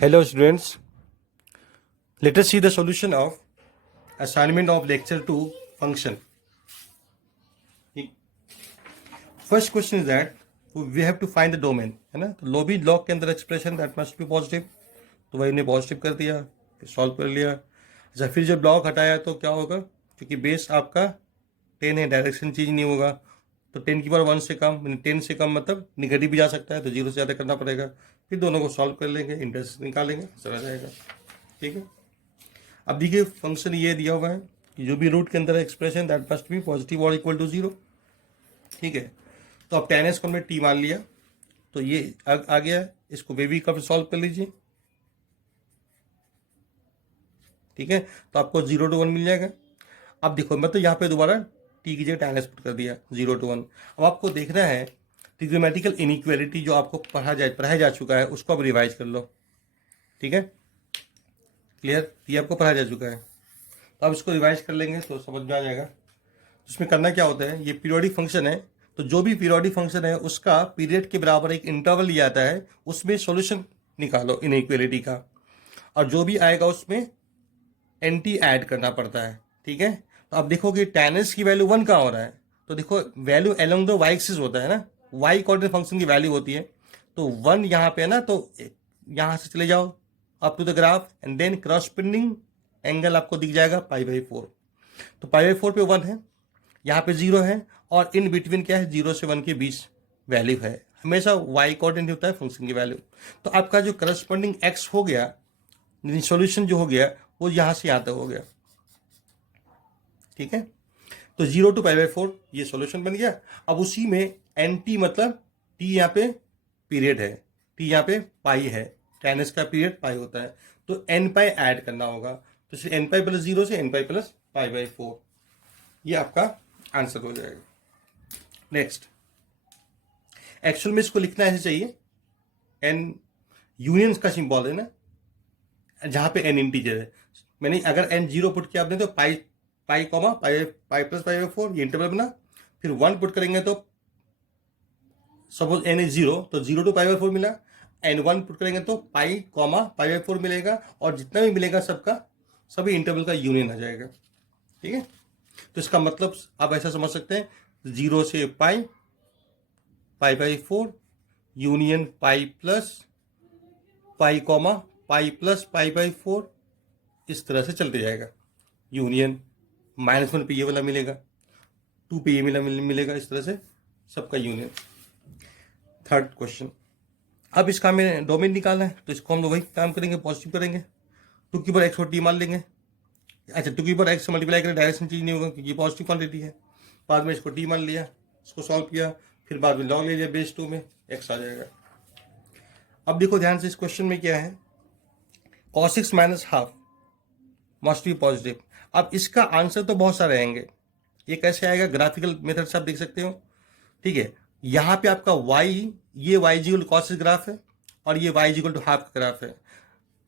Hello students, let us see the solution of assignment of lecture 2 function. First question is that we have to find the domain, है ना। तो lobby log के अंदर expression that must be positive, तो वही ने positive कर दिया, फिर सॉल्व कर लिया। अच्छा, फिर जब लॉग हटाया तो क्या होगा, क्योंकि बेस आपका 10 है, डायरेक्शन चेंज नहीं होगा, तो 10 की पावर 1 से कम, 10 से कम मतलब निगेटिव भी जा सकता है, तो 0 से ज़्यादा करना पड़ेगा। फिर दोनों को सॉल्व कर लेंगे, इंटरेस्ट निकालेंगे, चला जाएगा। ठीक है, अब देखिए फंक्शन ये दिया हुआ है कि जो भी रूट के अंदर expression that must be positive और इक्वल टू 0। ठीक है, तो अब tan s को हमने t मान लिया, तो ये आ गया, इसको बेबी कब सॉल्व कर लीजिए। ठीक है, तो आपको 0 to 1 मिल जाएगा। अब देखो मैं तो यहाँ पे दोबारा t की जगह tan s पुट कर दिया 0 to 1। अब आपको देखना है ट्रिग्नोमेट्रिकल इनइक्वालिटी जो आपको पढ़ाया जा चुका है उसको अब रिवाइज कर लो। ठीक है, क्लियर, ये आपको पढ़ाया जा चुका है, तो अब इसको रिवाइज कर लेंगे तो समझ में आ जाएगा। इसमें करना क्या होता है, ये पीरियोडिक फंक्शन है, तो जो भी पीरियोडिक फंक्शन है उसका पीरियड के बराबर एक इंटरवल लिया जाता है, उसमें सॉल्यूशन निकालो इनइक्वालिटी का, और जो भी आएगा उसमें एंटी ऐड करना पड़ता है। ठीक है, तो आप देखोगे tan s की वैल्यू 1 कहाँ हो रहा है, तो देखो value along the Y axis होता है ना, वाई कोऑर्डिनेट फंक्शन की वैल्यू होती है, तो 1 यहाँ पे है ना, तो यहाँ से चले जाओ up to the graph and then corresponding angle आपको दिख जाएगा π/4, तो π/4 पे 1 है, यहाँ पे 0 है, और इन बिटवीन क्या है, 0 से 1 के बीच वैल्यू है। हमेशा वाई कोऑर्डिनेट होता है फंक्शन की वैल्यू, तो आपका जो करस्पॉन्डिंग एक्स हो गया, सॉल्यूशन जो हो गया वो यहाँ से यहाँ तक हो गया। ठीक है, तो 0 to π/4 ये सॉल्यूशन बन गया। अब उसी में एन टी मतलब टी यहाँ पे पीरियड है, टी यहाँ पे पाई है, tan s का पीरियड पाई होता है, तो एन पाई ऐड करना होगा, तो फिर एन पाई प्लस 0 से एन पाई प्लस π/4, ये आपका आंसर हो जाएगा। नेक्स्ट, एक्चुअल में इसको लिखना ऐसे चाहिए, एन यूनियन का सिंबल है ना, जहां पे एन इंटीजर है। मैंने अगर एन 0 पुट किया आपने तो पाई कॉमा पाई प्लस π/4 ये इंटरवल बना, फिर 1 पुट करेंगे तो सपोज एन इज 0, तो 0 to π/4 मिला, एन 1 पुट करेंगे तो पाई कॉमा π/4 मिलेगा, और जितना भी मिलेगा सबका सभी इंटरवल का यूनियन आ जाएगा। ठीक है, तो इसका मतलब आप ऐसा समझ सकते हैं, 0 से pi union pi plus pi comma pi plus π/4, इस तरह से चलते जाएगा यूनियन। -1 पे ये वाला मिलेगा, 2 पे ये मिलेगा, इस तरह से सबका यूनियन। थर्ड क्वेश्चन, अब इसका हमें डोमेन निकालना है, तो इसको हम लोग वही काम करेंगे, पॉजिटिव करेंगे, 2 की पावर x और t मान लेंगे। अच्छा, 2 की पावर x से मल्टीप्लाई करें, डायरेक्शन चेंज नहीं होगा क्योंकि पॉजिटिव क्वांटिटी है। बाद में इसको t मान लिया, इसको सॉल्व किया, फिर बाद में लॉग ले लिया, बेस 2 में x आ जाएगा। अब देखो ध्यान से, इस क्वेश्चन में क्या है, cos x minus half must be positive. अब इसका आंसर तो बहुत सारे आएंगे, ये कैसे आएगा, ग्राफिकल मेथड से आप देख सकते हो। ठीक है, यहाँ पे आपका y, ये y equal to cos x graph है, और ये y इक्वल टू हाफ का ग्राफ है,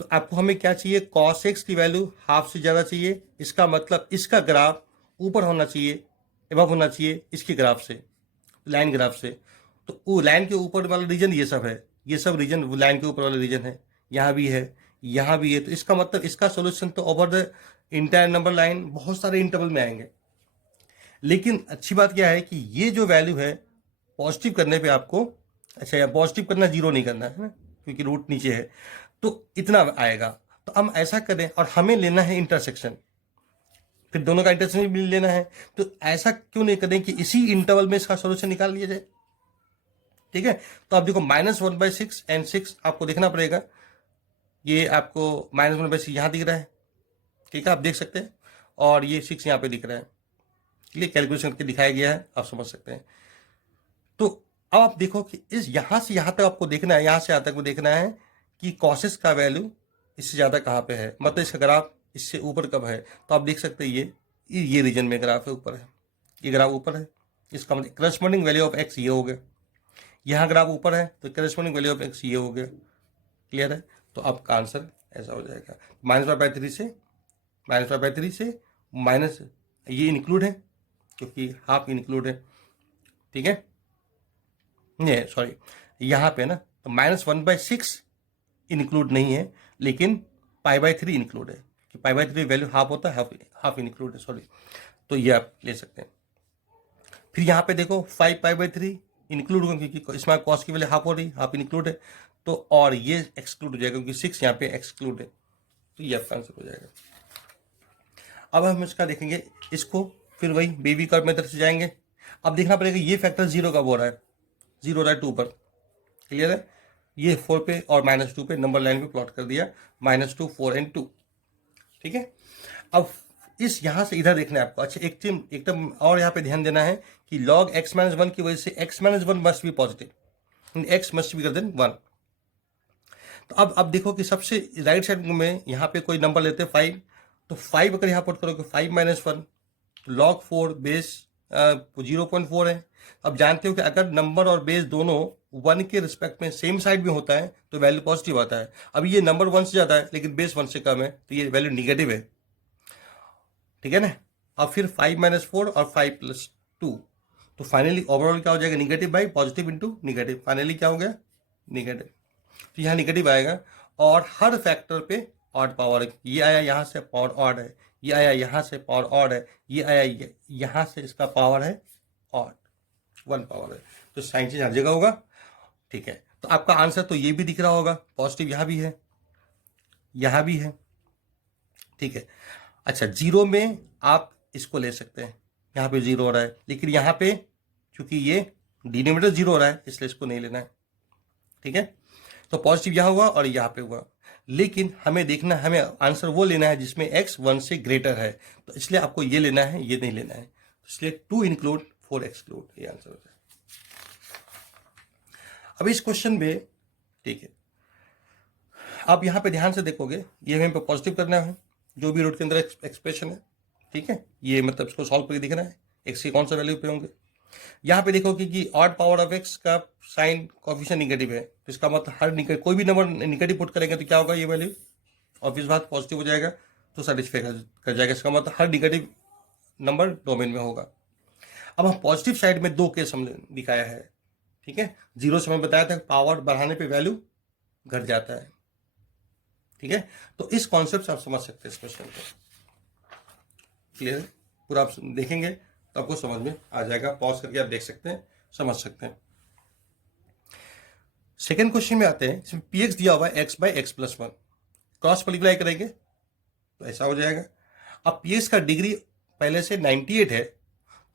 तो आपको हमें क्या चाहिए, cos x की वैल्यू हाफ से ज़्यादा चाहिए, इसका मतलब इसका ग्राफ ऊपर होना चाहिए, एबव होना चाहिए इसके ग्राफ से, लाइन ग्राफ से। तो वो लाइन के ऊपर वाला रीजन ये सब है, ये सब रीजन लाइन के ऊपर वाला रीजन है, यहाँ भी है, यहाँ भी है, तो इसका मतलब इसका सोल्यूशन तो over the entire number line बहुत सारे इंटरवल में आएंगे। लेकिन अच्छी बात क्या है कि ये जो वैल्यू है पॉजिटिव करने पे आपको, अच्छा पॉजिटिव करना, 0 नहीं करना है ना, क्योंकि रूट नीचे है, तो इतना आएगा। तो हम ऐसा करें, और हमें लेना है इंटरसेक्शन, फिर दोनों का इंटरसेक्शन भी लेना है, तो ऐसा क्यों नहीं करें कि इसी इंटरवल में इसका सोल्यूशन निकाल लिया जाए। ठीक है, तो आप देखो -1/6 एंड 6 आपको देखना पड़ेगा, ये आपको -1/6 यहाँ दिख रहा है, ठीक है, आप देख सकते हैं, और ये 6 यहाँ पे दिख रहा है, ये कैलकुलेशन करके दिखाया गया है, आप समझ सकते हैं। तो अब आप देखो कि इस यहाँ से यहाँ तक आपको देखना है, यहाँ से यहाँ तक देखना है कि कॉसेस का वैल्यू इससे ज़्यादा कहाँ पे है, मतलब इसका ग्राफ इससे ऊपर कब है। तो आप देख सकते हैं ये रीजन में ग्राफ है, ऊपर है, ये ग्राफ ऊपर है, इसका मतलब करस्पॉन्डिंग वैल्यू ऑफ x ये हो गया, यहाँ ग्राफ ऊपर है तो करस्पॉन्डिंग वैल्यू ऑफ x ये हो गया। क्लियर है, तो आपका आंसर ऐसा हो जाएगा, -5/3 से माइनस ये इंक्लूड है क्योंकि हाफ इंक्लूड है। ठीक है, नहीं सॉरी, यहाँ पे ना, तो -1/6 इंक्लूड नहीं है, लेकिन पाई बाय 3 इंक्लूड है, कि पाई बाय 3 वैल्यू हाफ होता है, हाफ इंक्लूड है, सॉरी। तो ये आप ले सकते हैं। फिर यहाँ पे देखो 5 पाई बाय 3 इंक्लूड होगा, क्योंकि इसमें कॉस की वैल्यू हाफ हो रही, हाफ इंक्लूड है, तो और ये एक्सक्लूड हो जाएगा क्योंकि 6 यहाँ पे एक्सक्लूड है, तो ये आपका आंसर हो जाएगा। अब हम इसका देखेंगे इसको, फिर वही बेबी कर्व मेथड से जाएंगे। अब देखना पड़ेगा ये फैक्टर 0 कब हो रहा है, 0 हो रहा है 2 पर, क्लियर है। ये 4 पे और -2 पे नंबर लाइन पे प्लॉट कर दिया, -2 4 एंड 2, ठीक है। अब इस यहां से इधर देखना है आपको। अच्छा एकदम और यहाँ पे ध्यान देना है कि log x-1 की वजह से x-1 must be positive, x must be greater than 1। तो अब देखो कि सबसे राइट साइड में यहाँ पे कोई नंबर लेते हैं 5, तो 5 अगर यहाँ पुट करोगे 5 - 1, तो log 4 बेस 0.4 है। अब जानते हो कि अगर नंबर और बेस दोनों 1 के रिस्पेक्ट में सेम साइड में होता है तो वैल्यू पॉजिटिव आता है। अब ये नंबर 1 से ज़्यादा है लेकिन बेस 1 से कम है, तो ये वैल्यू निगेटिव है, ठीक है ना। अब फिर 5 - 4 और 5 + 2, तो फाइनली ओवरऑल क्या हो जाएगा, negative by positive into negative, finally क्या हो गया, निगेटिव। तो यहाँ निगेटिव आएगा और हर फैक्टर पे ऑड पावर है। ये आया यहाँ से पावर ऑड है, ये आया यहाँ से पावर ऑड है, ये आया यहाँ से इसका पावर है ऑड, 1 पावर है, तो साइन चेंज हर जगह होगा, ठीक है। तो आपका आंसर तो ये भी दिख रहा होगा, पॉजिटिव यहाँ भी है, यहाँ भी है, ठीक है। अच्छा 0 में आप इसको ले सकते हैं, यहाँ पे 0 हो रहा है, लेकिन यहाँ पे चूंकि ये डिनोमिनेटर 0 हो रहा है इसलिए इसको नहीं लेना है, ठीक है। तो पॉजिटिव यहाँ हुआ और यहाँ पे हुआ, लेकिन हमें देखना, हमें आंसर वो लेना है जिसमें x 1 से ग्रेटर है, तो इसलिए आपको ये लेना है, ये नहीं लेना है, इसलिए 2 इंक्लूड 4 एक्सक्लूड, ये आंसर होता है। अब इस क्वेश्चन में, ठीक है, आप यहाँ पे ध्यान से देखोगे, ये हमें पॉजिटिव करना है जो भी रूट के अंदर एक्सप्रेशन है, ठीक है। ये मतलब इसको सॉल्व करके दिखना है x के कौन सा वैल्यू पे होंगे। यहाँ पे देखोगे कि ऑड पावर ऑफ x का साइन कोएफिशिएंट निगेटिव है, तो इसका मतलब हर कोई भी नंबर निगेटिव पुट करेंगे तो क्या होगा, ये वैल्यू ऑब्वियस बात पॉजिटिव हो जाएगा, तो सेटिस्फाई कर जाएगा। इसका मतलब हर निगेटिव नंबर डोमेन में होगा। अब हम पॉजिटिव साइड में 2 केस हमने दिखाया है, ठीक है। 0 से मैं बताया था पावर बढ़ाने पे वैल्यू घट जाता है, ठीक है। तो इस कॉन्सेप्ट से आप समझ सकते हैं इस क्वेश्चन को, क्लियर है। पूरा आप देखेंगे तो आपको समझ में आ जाएगा, पॉज करके आप देख सकते हैं, समझ सकते हैं। सेकेंड क्वेश्चन में आते हैं, इसमें px दिया हुआ है x by x + 1, cross multiply करेंगे तो ऐसा हो जाएगा। अब px का डिग्री पहले से 98 है,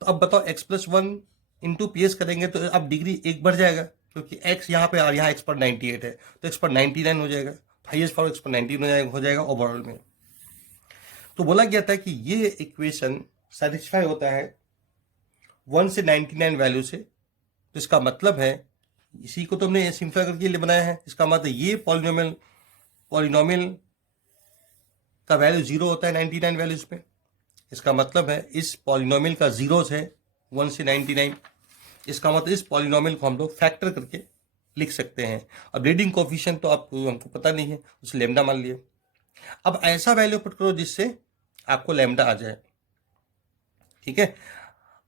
तो अब बताओ x + 1 इंटू px करेंगे तो अब डिग्री 1 बढ़ जाएगा, क्योंकि x यहाँ पे और यहाँ x पर 98 है, तो x पर 99 हो जाएगा, हाईएस्ट पावर x पर 19 हो जाएगा ओवरऑल में। तो बोला गया था कि ये इक्वेशन सेटिस्फाई होता है 1 से 99 वैल्यू से, तो इसका मतलब है, इसी को तो हमने सिंपल करके लिए बनाया है, इसका मतलब ये पॉलिनोमियल का वैल्यू 0 होता है 99 वैल्यूज पे। इसका मतलब है इस पॉलिनोमियल का जीरोस है 1 से 99, इसका मतलब इस पॉलिनोमियल को हम लोग फैक्टर करके लिख सकते हैं। अब लीडिंग कोएफिशिएंट तो आपको हमको पता नहीं है, उसे लैम्डा मान लिए। अब ऐसा वैल्यू पुट करो जिससे आपको लैम्डा आ जाए, ठीक है।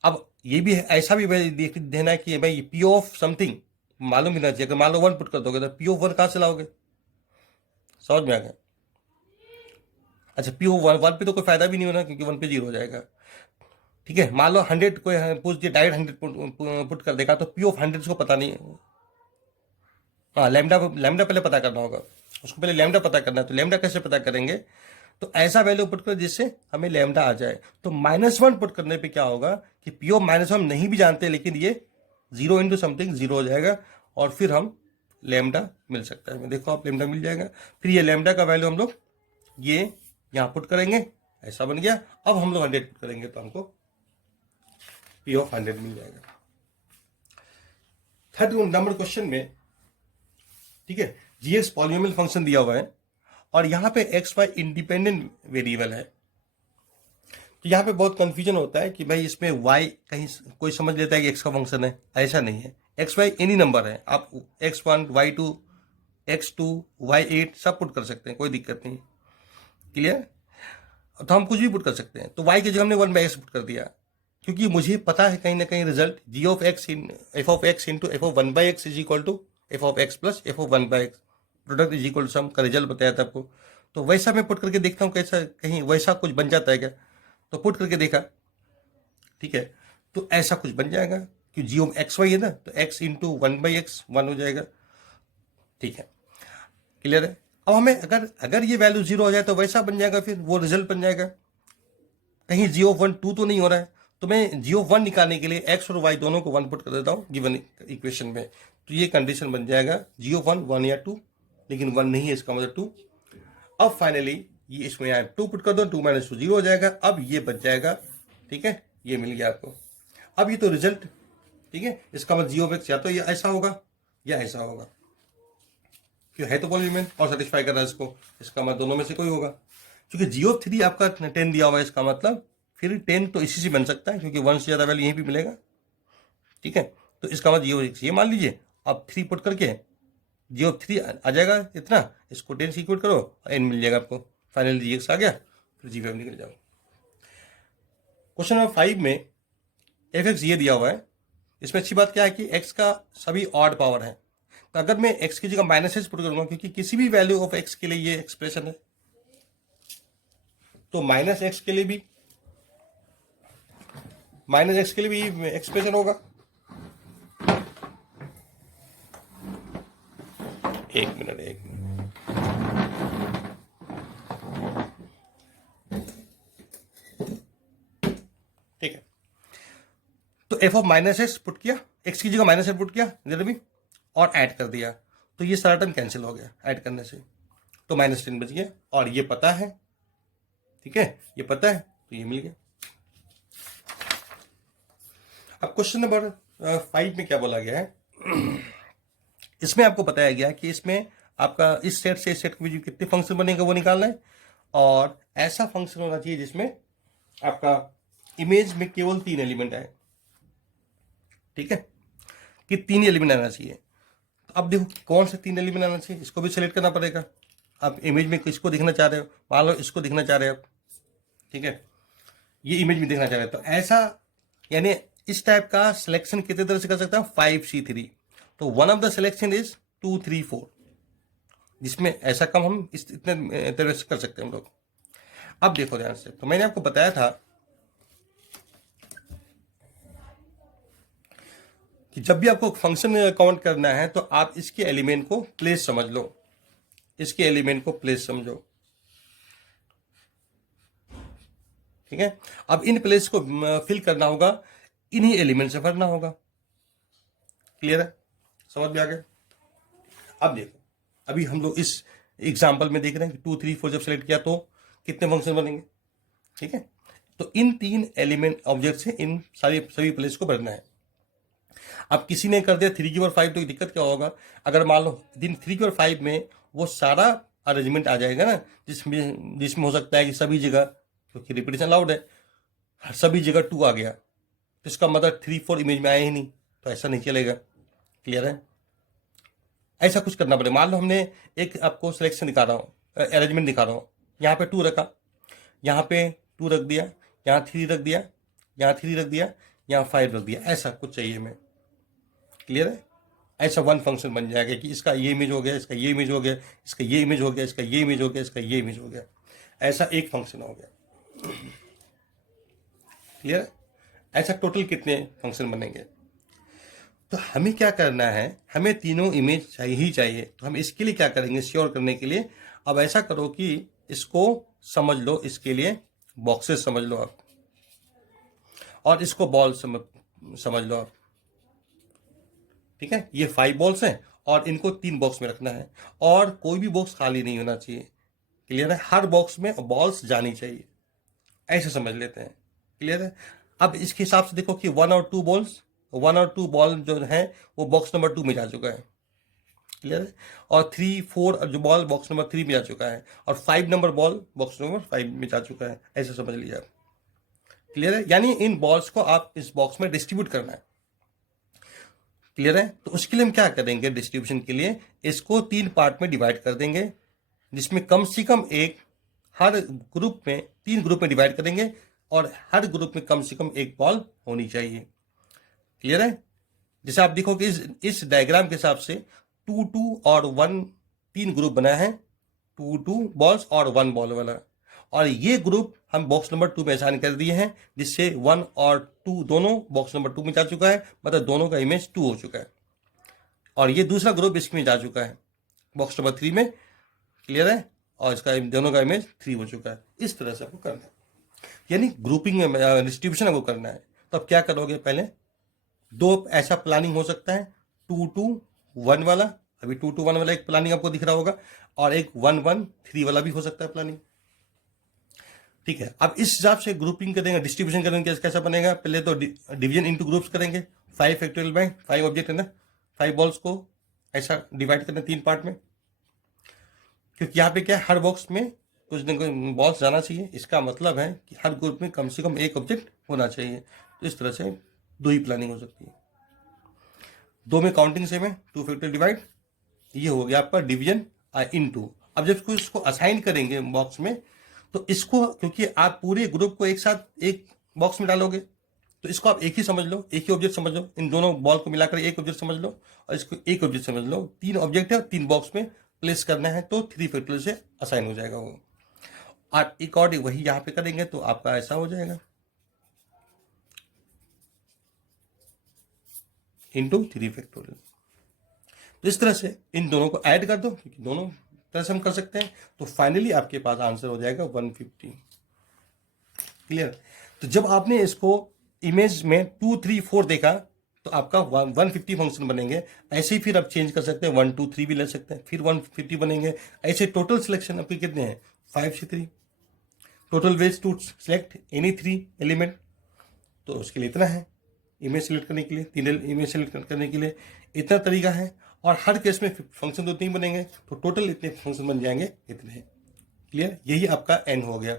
अब ये भी है, ऐसा भी देख देना है कि भाई पी ऑफ समथिंग मालूम ही ना चाहिए। अगर मान लो 1 पुट कर दोगे तो पी ऑफ 1 कहाँ से लाओगे, समझ में आ गया। अच्छा पी ऑफ 1 पे तो कोई फायदा भी नहीं होना, क्योंकि 1 पे 0 हो जाएगा, ठीक है। मान लो 100 कोई पूछ दिया, डायरेक्ट 100 पुट कर देगा तो पी ऑफ 100 को पता नहीं है। हाँ लैम्डा पहले पता करना होगा, उसको पहले लैम्डा पता करना है, तो लैम्डा कैसे पता करेंगे, तो ऐसा वैल्यू पुट करो जिससे हमें लैम्डा आ जाए। तो -1 पुट करने पे क्या होगा कि पी ऑफ -1 नहीं भी जानते, लेकिन ये 0 इंटू समथिंग 0 हो जाएगा और फिर हम लैम्डा मिल सकता है। देखो आप लैम्डा मिल जाएगा, फिर ये लैम्डा का वैल्यू हम लोग ये यहाँ पुट करेंगे, ऐसा बन गया। अब हम लोग 100 पुट करेंगे तो हमको पी ऑफ 100 मिल जाएगा। थर्ड नंबर क्वेश्चन में, ठीक है, जीएक्स पॉलिनोमियल फंक्शन दिया हुआ है और यहाँ पे एक्स वाई इंडिपेंडेंट वेरिएबल है। तो यहाँ पे बहुत कंफ्यूजन होता है कि भाई इसमें वाई कहीं कोई समझ लेता है कि एक्स का फंक्शन है, ऐसा नहीं है। एक्स वाई एनी नंबर है, आप x1 y2 x2 y8 सब पुट कर सकते हैं, कोई दिक्कत नहीं, क्लियर। तो हम कुछ भी पुट कर सकते हैं। तो y की जगह हमने 1/x पुट कर दिया, क्योंकि मुझे पता है कहीं ना कहीं result g of x in f of x into f of 1/x is equal to f of x plus f of 1/x, product is equal to sum का रिजल्ट बताया था आपको। तो वैसा मैं पुट करके देखता हूँ कैसा कहीं वैसा कुछ बन जाता है क्या। तो पुट करके देखा, ठीक है, तो ऐसा कुछ बन जाएगा कि जी ऑफ एक्स वाई है ना, तो एक्स इंटू 1/x 1 हो जाएगा, ठीक है, क्लियर है। अब हमें अगर ये वैल्यू 0 हो जाए तो वैसा बन जाएगा, फिर वो रिजल्ट बन जाएगा। कहीं जी ऑफ 1 2 तो नहीं हो रहा है, तो मैं जी ऑफ 1 निकालने के लिए एक्स और वाई दोनों को 1 पुट कर देता हूँ गिवन इक्वेशन में। तो ये कंडीशन बन जाएगा जी ऑफ 1 1 या 2, लेकिन 1 नहीं है, इसका मतलब 2। अब फाइनली ये इसमें यहाँ 2 पुट कर दो, 2 - 2 0 हो जाएगा। अब ये बच जाएगा, ठीक है, ये मिल गया आपको। अब ये तो रिजल्ट, ठीक है, इसका मतलब जी ऑफ एक्स या तो ये ऐसा होगा या ऐसा होगा, क्यों है तो पॉलीनोमियल और सेटिस्फाई कर रहा है इसको, इसका मतलब दोनों में से कोई होगा। क्योंकि जी ऑफ 3 आपका 10 दिया हुआ है, इसका मतलब फिर 10 तो इसी से बन सकता है, क्योंकि 1 से ज़्यादा वैल्यू यहीं भी मिलेगा, ठीक है। तो इसका मतलब जी ऑफ एक्स ये मान लीजिए, आप 3 पुट करके जी ऑफ 3 आ जाएगा इतना, इसको 10 से इक्वल करो, एन मिल जाएगा आपको, फाइनली जी एक्स आ गया, फिर जी 5 निकल जाओ। क्वेश्चन नंबर 5 में एफ एक्स ये दिया हुआ है। इसमें अच्छी बात क्या है कि एक्स का सभी ऑड पावर है, तो अगर मैं एक्स की जगह माइनस पुट करूंगा, क्योंकि किसी भी वैल्यू ऑफ एक्स के लिए ये एक्सप्रेशन है, तो माइनस एक्स के लिए भी एक्सप्रेशन होगा। एक मिनट ठीक है। तो F of minus x put किया, एक्स की जगह माइनस एक्स पुट किया इधर भी, और ऐड कर दिया, तो ये सारा टर्म कैंसिल हो गया ऐड करने से, तो -10 बच गया। और ये पता है, ठीक है, ये पता है, तो ये मिल गया। अब क्वेश्चन नंबर 5 में क्या बोला गया है, इसमें आपको बताया गया कि इसमें आपका इस सेट से इस सेट के बीच कितने फंक्शन बनेंगे वो निकालना है, और ऐसा फंक्शन होना चाहिए जिसमें आपका इमेज में केवल 3 एलिमेंट आए, ठीक है, कि 3 एलिमेंट आना चाहिए। तो अब देखो कौन से 3 एलिमेंट आना चाहिए, इसको भी सिलेक्ट करना पड़ेगा। आप इमेज में किसको दिखना चाह रहे हो, मान लो इसको दिखना चाह रहे हो, ठीक है, ये इमेज में दिखना चाह रहे हो, तो ऐसा यानी इस टाइप का सिलेक्शन कितने तरह से कर सकता हूं, 5C3। तो one of the selection is 2 3 4, जिसमें ऐसा कम हम इस इतने तरह से कर सकते हैं हम लोग। अब देखो ध्यान से, तो मैंने आपको बताया था कि जब भी आपको फंक्शन काउंट करना है तो आप इसके एलिमेंट को प्लेस समझ लो, इसके एलिमेंट को प्लेस समझो, ठीक है। अब इन प्लेस को फिल करना होगा, इन्हीं एलिमेंट से भरना होगा, क्लियर है, समझ में आ गया। अब देखो, अभी हम लोग इस एग्जाम्पल में देख रहे हैं कि 2 3 4 जब सेलेक्ट किया तो कितने फंक्शन बनेंगे, ठीक है। तो इन 3 एलिमेंट ऑब्जेक्ट से इन सभी प्लेस को भरना है। अब किसी ने कर दिया 3 की पावर 5, तो दिक्कत क्या होगा, अगर मान लो 3 की पावर 5 में वो सारा अरेंजमेंट आ जाएगा ना, जिसमें हो सकता है कि सभी जगह, क्योंकि रिपीटेशन अलाउड है, सभी जगह 2 आ गया, तो इसका मतलब 3 4 इमेज में आए ही नहीं, तो ऐसा नहीं चलेगा, क्लियर है। ऐसा कुछ करना पड़ेगा। मान लो हमने एक आपको सिलेक्शन दिखा रहा हूँ, अरेंजमेंट दिखा रहा हूँ, यहाँ पे 2 रखा, यहाँ पे 2 रख दिया, यहाँ 3 रख दिया, यहाँ 3 रख दिया, यहाँ 5 रख दिया, ऐसा कुछ चाहिए मैं, क्लियर है। ऐसा 1 फंक्शन बन जाएगा कि इसका ये इमेज हो गया, इसका ये इमेज हो गया, इसका ये इमेज हो गया, इसका ये इमेज हो गया, इसका ये इमेज हो गया, ऐसा एक फंक्शन हो गया, क्लियर है। ऐसा टोटल कितने फंक्शन बनेंगे। तो हमें क्या करना है, हमें तीनों इमेज चाहिए ही चाहिए, तो हम इसके लिए क्या करेंगे, श्योर करने के लिए अब ऐसा करो कि इसको समझ लो, इसके लिए बॉक्सेस समझ लो आप, और इसको बॉल समझ लो आप, ठीक है। ये 5 बॉल्स हैं और इनको 3 बॉक्स में रखना है, और कोई भी बॉक्स खाली नहीं होना चाहिए, क्लियर है। हर बॉक्स में बॉल्स जानी चाहिए, ऐसे समझ लेते हैं, क्लियर है। अब इसके हिसाब से देखो कि 1 और 2 बॉल जो है वो बॉक्स नंबर 2 में जा चुका है, क्लियर है। और 3 4 जो बॉल बॉक्स नंबर 3 में जा चुका है, और 5 नंबर बॉल बॉक्स नंबर 5 में जा चुका है, ऐसे समझ लीजिए आप, क्लियर है। यानी इन बॉल्स को आप इस बॉक्स में डिस्ट्रीब्यूट करना है, क्लियर है। तो उसके लिए हम क्या करेंगे, डिस्ट्रीब्यूशन के लिए इसको 3 पार्ट में डिवाइड कर देंगे, जिसमें कम से कम एक हर ग्रुप में 3 ग्रुप में डिवाइड करेंगे, और हर ग्रुप में कम से कम एक बॉल होनी चाहिए, क्लियर है। जैसे आप देखो कि इस डायग्राम के हिसाब से 2 2 और 1 3 ग्रुप बनाया है, 2 बॉल्स और 1 बॉल वाला, और ये ग्रुप हम बॉक्स नंबर 2 में असाइन कर दिए हैं, जिससे 1 और 2 दोनों बॉक्स नंबर 2 में जा चुका है, मतलब दोनों का इमेज 2 हो चुका है, और ये दूसरा ग्रुप इसमें जा चुका है बॉक्स नंबर 3 में, क्लियर है, और इसका दोनों का इमेज 3 हो चुका है। इस तरह से आपको करना है, यानी ग्रुपिंग में डिस्ट्रीब्यूशन आपको करना है। तो अब क्या करोगे, पहले 2 ऐसा प्लानिंग हो सकता है, 2-2-1 वाला, अभी 2-2-1 वाला एक प्लानिंग आपको दिख रहा होगा, और एक 1-1-3 वाला भी हो सकता है प्लानिंग, ठीक है। अब इस हिसाब से ग्रुपिंग करेंगे, डिस्ट्रीब्यूशन करेंगे, कैसा बनेगा, पहले तो डिवीजन इनटू ग्रुप्स करेंगे, 5 फैक्टोरियल बाय 5 ऑब्जेक्ट है ना, 5 बॉल्स को ऐसा डिवाइड करना 3 पार्ट में, क्योंकि यहाँ पे क्या है, हर बॉक्स में कुछ न कुछ बॉल्स जाना चाहिए, इसका मतलब है कि हर ग्रुप में कम से कम एक ऑब्जेक्ट होना चाहिए। तो इस तरह से 2 ही प्लानिंग हो सकती है, 2 में काउंटिंग सेम है, 2 फैक्टोरियल डिवाइड, ये हो गया आपका डिवीजन इनटू। अब जब इसको असाइन करेंगे बॉक्स में, तो इसको, क्योंकि आप पूरे ग्रुप को एक साथ एक बॉक्स में डालोगे, तो इसको आप एक ही समझ लो, एक ही ऑब्जेक्ट समझ लो, इन दोनों बॉल को मिलाकर एक ऑब्जेक्ट समझ लो, और इसको एक ऑब्जेक्ट समझ लो। 3 ऑब्जेक्ट है, 3 बॉक्स में प्लेस करना है, तो 3 फैक्टोरियल से असाइन हो जाएगा वो। और एक और वही यहाँ पे करेंगे तो आपका ऐसा हो जाएगा, इंटू 3 फैक्टोरियल। तो इस तरह से इन दोनों को ऐड कर दो, क्योंकि दोनों तरह से हम कर सकते हैं, तो फाइनली आपके पास आंसर हो जाएगा 150, क्लियर। तो जब आपने इसको इमेज में 2, 3, 4 देखा, तो आपका 150 फंक्शन बनेंगे। ऐसे ही फिर आप चेंज कर सकते हैं, 1, 2, 3 भी ले सकते हैं, फिर 150 बनेंगे। ऐसे टोटल सिलेक्शन आपके कितने हैं, 5 से 3, total ways to select any 3 element, तो उसके लिए इतना है, इमेज सेलेक्ट करने के लिए, 3 इमेज सेलेक्ट करने के लिए इतना तरीका है, और हर केस में फंक्शन तो 3 बनेंगे, तो टोटल इतने फंक्शन बन जाएंगे, इतने, क्लियर। यही आपका n हो गया।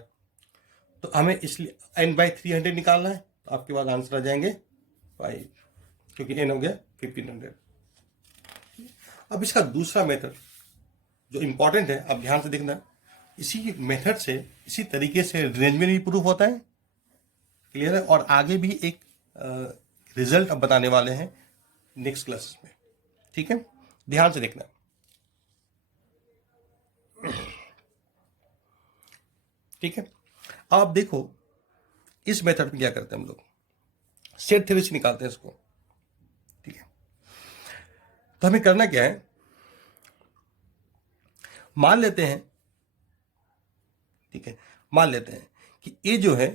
तो हमें इसलिए n/300 निकालना है, तो आपके पास आंसर आ जाएंगे 5, क्योंकि n हो गया 1500। अब इसका दूसरा मेथड जो इंपॉर्टेंट है, आप ध्यान से देखना, इसी मेथड से, इसी तरीके से रेंज में भी प्रूफ होता है, क्लियर है। और आगे भी एक रिजल्ट अब बताने वाले हैं नेक्स्ट क्लास में, ठीक है, ध्यान से देखना। ठीक है, अब आप देखो इस मेथड में क्या करते हैं हम लोग, सेट थ्योरी से निकालते हैं इसको, ठीक है। तो हमें करना क्या है, मान लेते हैं, ठीक है, मान लेते हैं कि ए जो है,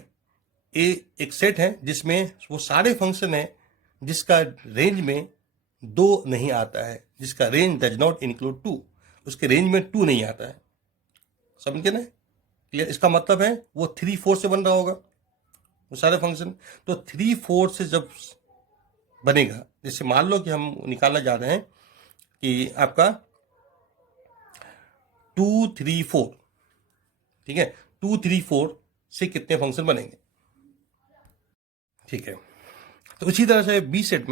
ए एक सेट है जिसमें वो सारे फंक्शन है जिसका रेंज में 2 नहीं आता है, जिसका रेंज डज नॉट इंक्लूड 2, उसके रेंज में 2 नहीं आता है, समझ गए ना, क्लियर। इसका मतलब है वो 3, 4 से बन रहा होगा वो सारे फंक्शन। तो 3, 4 से जब बनेगा, जैसे मान लो कि हम निकालना जा रहे हैं कि आपका 2, 3, 4, ठीक है, 2, 3, 4 से कितने फंक्शन बनेंगे, ठीक है। तो इसी तरह से बी सेट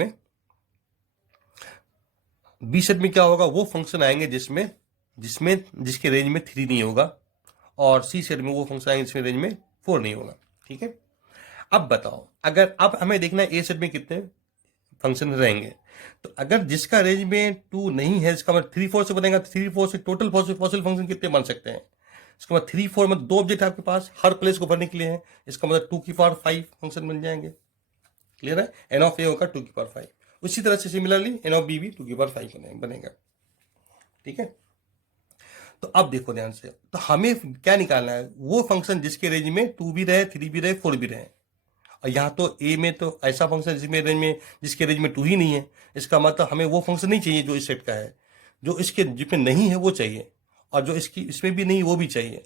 में क्या होगा, वो फंक्शन आएंगे जिसके रेंज में 3 नहीं होगा, और सी सेट में वो फंक्शन आएंगे जिसमें रेंज में 4 नहीं होगा, ठीक है। अब बताओ, अगर अब हमें देखना है ए सेट में कितने फंक्शन रहेंगे, तो अगर जिसका रेंज में 2 नहीं है, इसका मतलब 3, 4 से बनेगा, 3, 4 से टोटल पॉसिबल फंक्शन कितने बन सकते हैं, इसका मतलब 3, 4 में 2 ऑब्जेक्ट आपके पास हर प्लेस को भरने के लिए है, इसका मतलब 2 की पावर 5 फंक्शन बन जाएंगे, क्लियर है। एन ऑफ ए होगा 2 की पावर 5, उसी तरह से सिमिलरली एन ऑफ बी भी 2 की पावर 5 बनेगा, ठीक है। तो अब देखो ध्यान से, तो हमें क्या निकालना है, वो फंक्शन जिसके रेंज में 2 भी रहे, 3 भी रहे, 4 भी रहे, और यहाँ तो ए में तो ऐसा फंक्शन जिसके रेंज में 2 ही नहीं है, इसका मतलब हमें वो फंक्शन नहीं चाहिए जो इस सेट का है, जो इसके जिसमें नहीं है वो चाहिए, और जो इसमें भी नहीं वो भी चाहिए,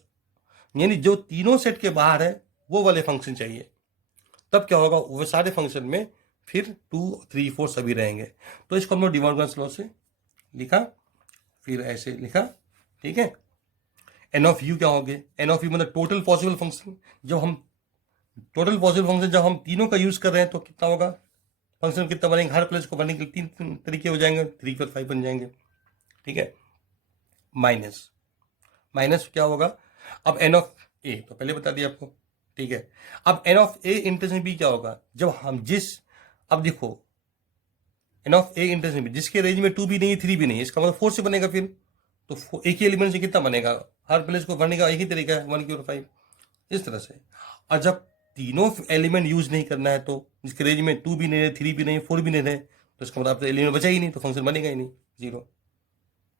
यानी जो तीनों सेट के बाहर है वो वाले फंक्शन चाहिए। तब क्या होगा, वो सारे फंक्शन में फिर 2, 3, 4 सभी रहेंगे। तो इसको हमने डिमॉर्गन्स लॉ से लिखा, फिर ऐसे लिखा, ठीक है। एन ऑफ यू क्या हो गए, एन ऑफ यू मतलब टोटल पॉसिबल फंक्शन, जब हम तीनों का यूज कर रहे हैं तो कितना होगा, फंक्शन कितना बनेंगे, हर प्लेस को बनने के लिए 3 तरीके हो जाएंगे, 3 पर 5 बन जाएंगे, ठीक है। माइनस क्या होगा, अब एन ऑफ ए तो पहले बता दिया आपको, ठीक है। अब n of A intersection B क्या होगा, जब हम अब देखो n of A intersection B जिसके रेंज में 2 भी नहीं, 3 भी नहीं, इसका मतलब 4 से बनेगा फिर, तो एक ही एलिमेंट से कितना बनेगा, हर प्लेस को भरने का एक ही तरीका है, 1/5 इस तरह से। और जब तीनों एलिमेंट यूज नहीं करना है तो जिसके रेंज में 2 भी नहीं रहे, 3 भी नहीं, 4 भी नहीं रहे, तो इसका मतलब एलिमेंट बचा ही नहीं, तो फंक्शन बनेगा ही नहीं, 0।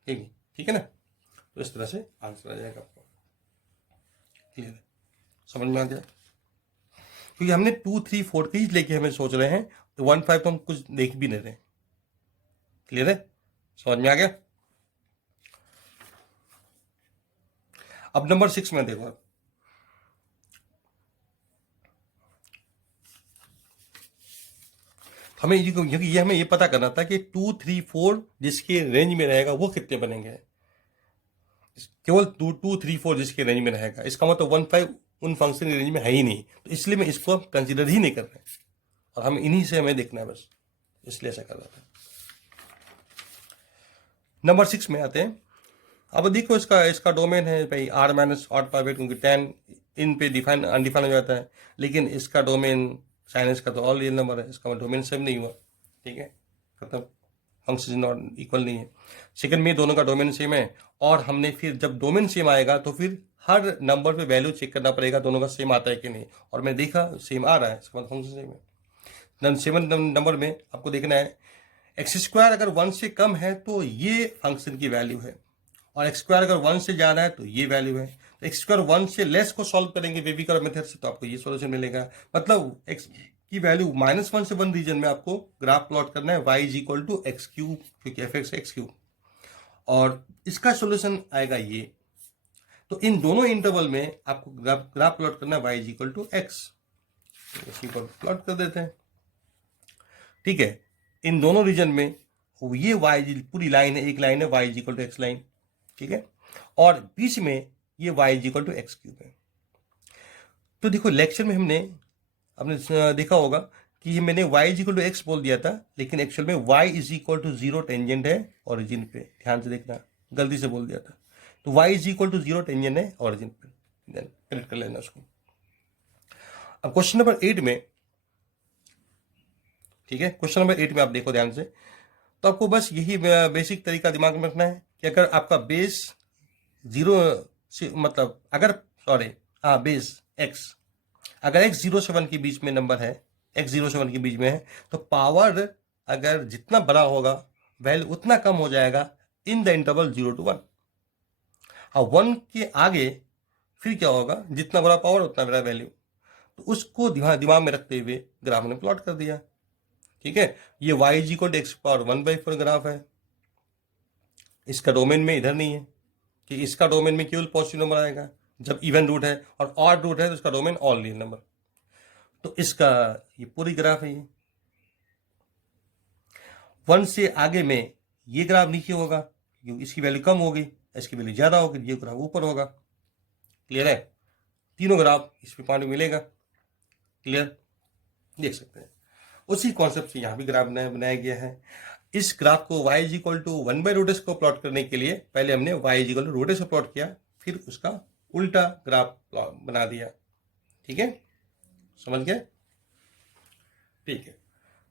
ठीक है ना। तो इस तरह से आंसर आ जाएगा आपको। क्लियर है, समझ में आ गया। क्योंकि हमने 2, 3, 4 के ही लेके हमें सोच रहे हैं, तो 1/5 तो हम कुछ देख भी नहीं रहे। क्लियर है, समझ में आ गया। अब नंबर 6 में देखो, हमें क्योंकि ये हमें ये पता करना था कि 2, 3, 4 जिसके रेंज में रहेगा वो कितने बनेंगे। केवल 2, 2, 3, 4 जिसके रेंज में रहेगा, इसका मतलब 1/5 उन फंक्शन के रेंज में है ही नहीं, तो इसलिए मैं इसको कंसिडर ही नहीं कर रहे, और हम इन्हीं से हमें देखना है बस, इसलिए ऐसा कर रहा था। नंबर 6 में आते हैं। अब देखो इसका डोमेन है भाई R-8 क्योंकि 10 इन पे डिफाइन अनडिफाइन हो जाता है, लेकिन इसका डोमेन साइनस का तो ऑल रियल नंबर है, इसका डोमेन सेम नहीं हुआ। ठीक है, खत्म, फंक्शन नॉट इक्वल नहीं है। सेकंड में दोनों का डोमेन सेम है, और हमने फिर जब डोमेन सेम आएगा तो फिर हर नंबर पे वैल्यू चेक करना पड़ेगा दोनों का सेम आता है कि नहीं, और मैं देखा सेम आ रहा है, इसका मतलब फंक्शन सेम है। 7 नंबर में आपको देखना है x² अगर 1 से कम है तो ये फंक्शन की वैल्यू है, और x² अगर 1 से ज्यादा है तो ये वैल्यू है। तो x² 1 से लेस को सॉल्व करेंगे बेबीकर मेथड से, तो आपको ये सॉल्यूशन मिलेगा। मतलब x की वैल्यू -1 से 1 रीजन में आपको ग्राफ प्लॉट करना है, y = x3, क्योंकि f(x) x3, और इसका सॉल्यूशन आएगा ये। तो इन दोनों इंटरवल में आपको ग्राफ प्लॉट करना है, y = x, इसी को प्लॉट कर देते हैं। ठीक है, इन दोनों रीजन में ये y पूरी लाइन है, एक लाइन है y = x लाइन, ठीक है, और बीच में ये y = x3 है। तो देखो लेक्चर में आपने देखा होगा कि मैंने y = x बोल दिया था, लेकिन एक्चुअल में y = 0 टेंजेंट है ओरिजिन पे, ध्यान से देखना, गलती से बोल दिया था। तो y = 0 टेंजेंट है ओरिजिन पे, देन करेक्ट कर लेना उसको। अब क्वेश्चन नंबर 8 में, ठीक है, क्वेश्चन नंबर 8 में आप देखो ध्यान से, तो आपको बस यही बेसिक तरीका दिमाग में रखना है कि अगर आपका बेस 0 से, मतलब अगर बेस x, अगर x 0 से 1 के बीच में नंबर है, x 0 से 1 के बीच में है, तो पावर अगर जितना बड़ा होगा वैल्यू उतना कम हो जाएगा इन द इंटरवल 0 to 1। हाँ, 1 के आगे फिर क्या होगा, जितना बड़ा पावर उतना बड़ा वैल्यू, तो उसको दिमाग में रखते हुए ग्राफ ने प्लॉट कर दिया। ठीक है, ये y = x⁴ ग्राफ है, इसका डोमेन में इधर नहीं है कि इसका डोमेन में केवल पॉजिटिव नंबर आएगा जब इवन रूट है, और ऑड रूट है तो इसका डोमेन ऑल रियल नंबर। तो इसका ये पूरी ग्राफ है, ये 1 से आगे में ये ग्राफ नीचे होगा क्योंकि इसकी वैल्यू कम होगी, इसकी वैल्यू ज्यादा होगी, ये ग्राफ ऊपर होगा। क्लियर है, तीनों ग्राफ इस पे पानी मिलेगा। क्लियर, देख सकते हैं। उसी कॉन्सेप्ट से यहाँ भी ग्राफ बनाया गया है। इस ग्राफ को y = 1/√s को प्लॉट करने के लिए पहले हमने y = √s को प्लॉट किया, फिर उसका उल्टा ग्राफ बना दिया। ठीक है, समझ गए। ठीक है,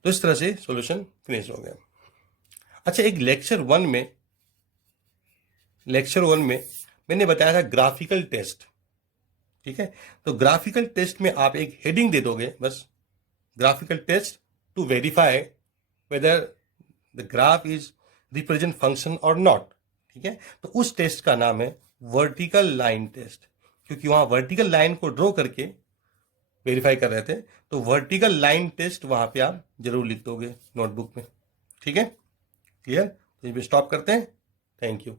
तो इस तरह से सॉल्यूशन फिनिश हो गया। अच्छा, एक लेक्चर 1 में मैंने बताया था ग्राफिकल टेस्ट। ठीक है, तो ग्राफिकल टेस्ट में आप एक हेडिंग दे दोगे बस, graphical test to verify whether the graph is represent function और नॉट। ठीक है, तो उस टेस्ट का नाम है वर्टिकल लाइन टेस्ट, क्योंकि वहां वर्टिकल लाइन को ड्रॉ करके वेरीफाई कर रहे थे, तो वर्टिकल लाइन टेस्ट वहां पे आप जरूर लिख दोगे नोटबुक में। ठीक है, क्लियर। तो ये स्टॉप करते हैं, थैंक यू।